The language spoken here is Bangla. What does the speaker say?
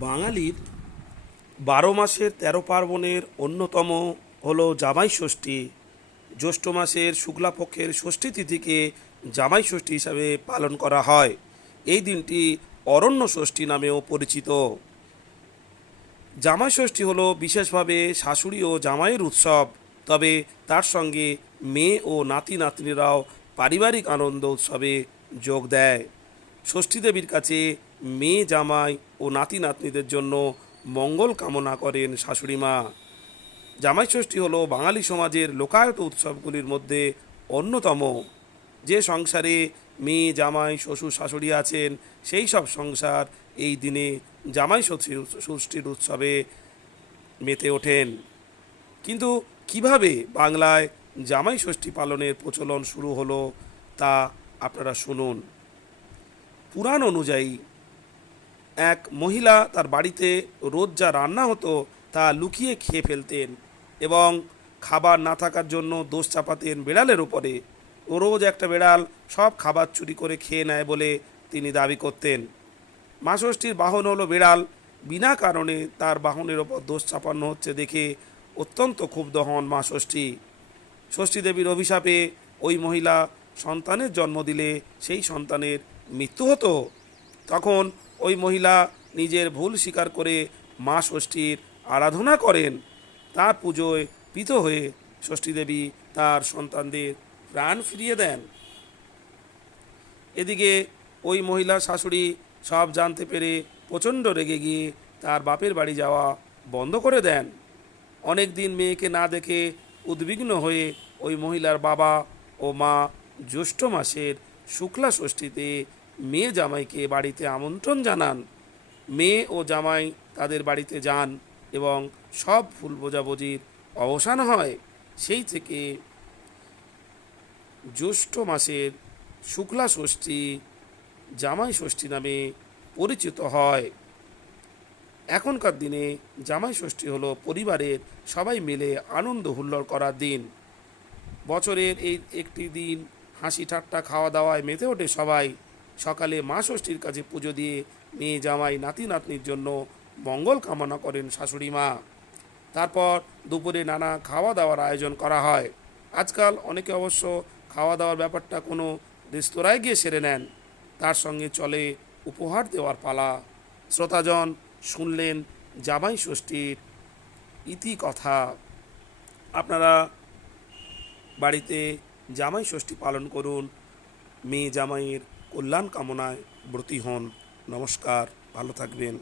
বাঙালির বারো মাসের তেরো পার্বণের অন্যতম হলো জামাই ষষ্ঠী। জ্যৈষ্ঠ মাসের শুক্লাপক্ষের ষষ্ঠী তিথিকে জামাই ষষ্ঠী হিসাবে পালন করা হয়। এই দিনটি অরণ্য ষষ্ঠী নামেও পরিচিত। জামাই ষষ্ঠী হলো বিশেষভাবে শাশুড়ি ও জামাইয়ের উৎসব। তবে তার সঙ্গে মেয়ে ও নাতি নাতনিরাও পারিবারিক আনন্দ উৎসবে যোগ দেয়। ষষ্ঠী দেবীর কাছে মেয়ে জামাই ও নাতি নাতনিদের জন্য মঙ্গল কামনা করেন শাশুড়ি মা। জামাই ষষ্ঠী হলো বাঙালি সমাজের লোকায়ত উৎসবগুলির মধ্যে অন্যতম। যে সংসারে মেয়ে জামাই শ্বশুর শাশুড়ি আছেন, সেই সব সংসার এই দিনে জামাই ষষ্ঠী ষষ্ঠীর উৎসবে মেতে ওঠেন। কিন্তু কীভাবে বাংলায় জামাই ষষ্ঠী পালনের প্রচলন শুরু হলো তা আপনারা শুনুন। পুরাণ অনুযায়ী এক মহিলা তার বাড়িতে রোজ যা রান্না হতো তা লুকিয়ে খেয়ে ফেলতেন এবং খাবার না থাকার জন্য দোষ চাপাতেন বিড়ালের উপরে। ও রোজ একটা বিড়াল সব খাবার চুরি করে খেয়ে নেয় বলে তিনি দাবি করতেন। মা ষষ্ঠীর বাহন হলো বিড়াল। বিনা কারণে তার বাহনের ওপর দোষ চাপানো হচ্ছে দেখে অত্যন্ত ক্ষুব্ধ হন মা ষষ্ঠী ষষ্ঠী দেবীর অভিশাপে ওই মহিলা সন্তানের জন্ম দিলে সেই সন্তানের মৃত্যু হতো, তখন ওই মহিলা নিজের ভুল স্বীকার করে মা ষষ্ঠীর আরাধনা করেন। তার পুজোয় পিত হয়ে ষষ্ঠী দেবী তার সন্তানদের প্রাণ ফিরিয়ে দেন। এদিকে ওই মহিলা শাশুড়ি সব জানতে পেরে প্রচণ্ড রেগে গিয়ে তার বাপের বাড়ি যাওয়া বন্ধ করে দেন। অনেক দিন মেয়েকে না দেখে উদ্বিগ্ন হয়ে ওই মহিলার বাবা ও মা জ্যৈষ্ঠ মাসের শুক্লা ষষ্ঠীতে মেয়ে জামাইকে বাড়িতে আমন্ত্রণ জানান। মেয়ে ও জামাই তাদের বাড়িতে যান এবং সব ফুল বোঝাবুঝির অবসান হয়। সেই থেকে জ্যৈষ্ঠ মাসের শুক্লা ষষ্ঠী জামাই ষষ্ঠী নামে পরিচিত হয়। এখনকার দিনে জামাই ষষ্ঠী হলো পরিবারের সবাই মিলে আনন্দ হুল্লোড় করার দিন। বছরের এই একটি দিন হাসি ঠাট্টা খাওয়া দাওয়ায় মেতে ওঠে সবাই। সকালে মা ষষ্ঠীর কাছে পুজো দিয়ে মেয়ে জামাই নাতি নাতনির জন্য মঙ্গল কামনা করেন শাশুড়ি মা। তারপর দুপুরে নানা খাওয়া দাওয়ার আয়োজন করা হয়। আজকাল অনেকে অবশ্য খাওয়া দাওয়ার ব্যাপারটা কোনো রেস্তোরাঁয় গিয়ে সেরে নেন। তার সঙ্গে চলে উপহার দেওয়ার পালা। শ্রোতাজন শুনলেন জামাই ষষ্ঠীর ইতি কথা আপনারা বাড়িতে জামাই ষষ্ঠী পালন করুন। মেয়ে জামাইয়ের কল্যাণ কামনায় ব্রতী হন। নমস্কার ভালো থাকবেন।